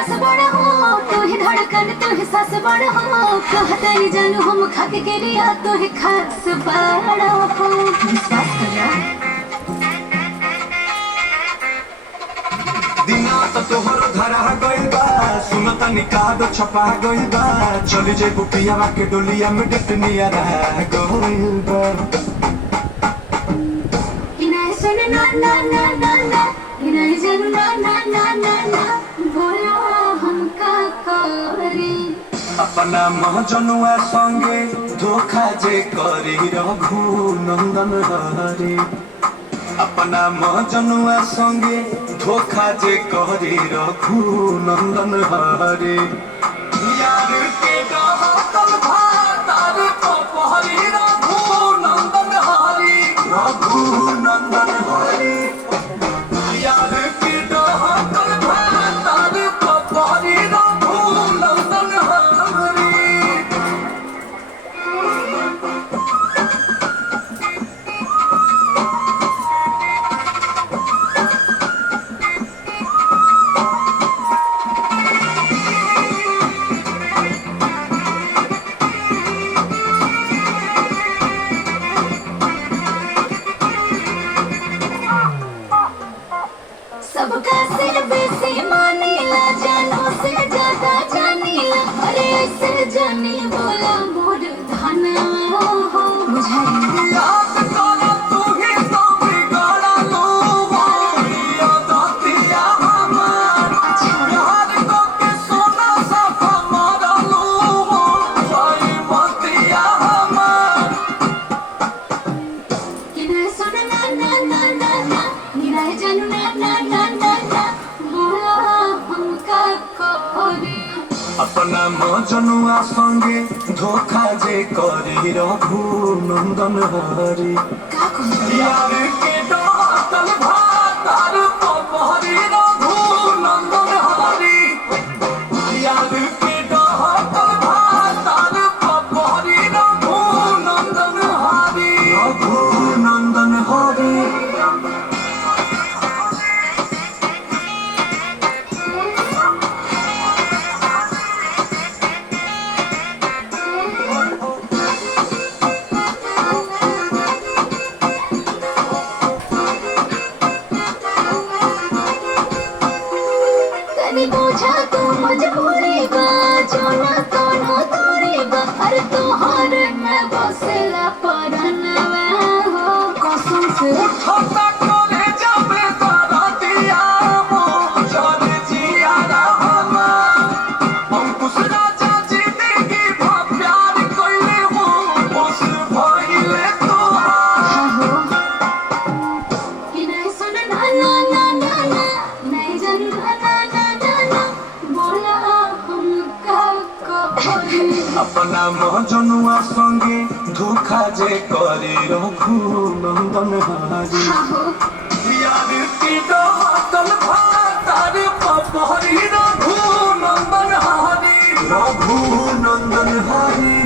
विश्वास बड़ा हो, तू ही धड़कन तू ही सांस बड़ा हो, कहता ही जानू हम खाके गिरिया तू ही खास बड़ा हो। विश्वास कर दिना तो तोहर धरा गइल बा, सुनता निकाद छपा गइल बा, चली जे बुकिया के डोलिया में डटनिया रह गइल बा। इनाय सुन ना ना ना ना ना, इनाय जन ना ना ना ना ना, बोलो हम का करी। अपना महजनुआ संगे धोखा जे करी रघु नंदन हरे, अपना महजनुआ संगे धोखा जे करी रघु नंदन हरे। यार के डहकल भातार पपहरी रघु नंदन हरे, रघु नंदन हरे। यार के डहकल भातार पपहरी रघु नंदन हरे। सबका से बेसी मानीला, जानों से ज्यादा जानीला, अरे ऐसे जानी बोला मोर धना हो बुझाई। याद करो तू ही तो बिगड़ा लो हो, याद आतिया हमार। याद को के सोना साफा मारा लो हो, भाई मतिया हमार। इनाय सुन ना ना ना ना ना, इनाय जानू ना ना ना ना ना, बोला हम का करी। अपना मजनुआ संगे धोखा जे करी रघु नंदन हरे। का करी यार के डहकल भातार पपहरी रघु नंदन हरे। यार के डहकल भातार पपहरी रघु नंदन हरे, रघु नंदन हरे। तनी बोझा तू मजबूरी बा, जो ना कोनो दूरी बा, अरे तोहर में बसेला परनवा हो कसम से। छोटा करे जाबे बारातिया हो, चल जिया रहमा। अंकुश राजा जिंदगी भर प्यार कइले हो, खुश भइले तोहार। हो इनाय सुन ना ना ना ना ना, इनाय जन ना ना ना ना ना, बोला हम का करी। अपना महजनुआ संगे धोखा जे करी रघु नंदन हरे। हो यार की डहकल भातार पपहरी रघु नंदन हरे, रघु नंदन हरे।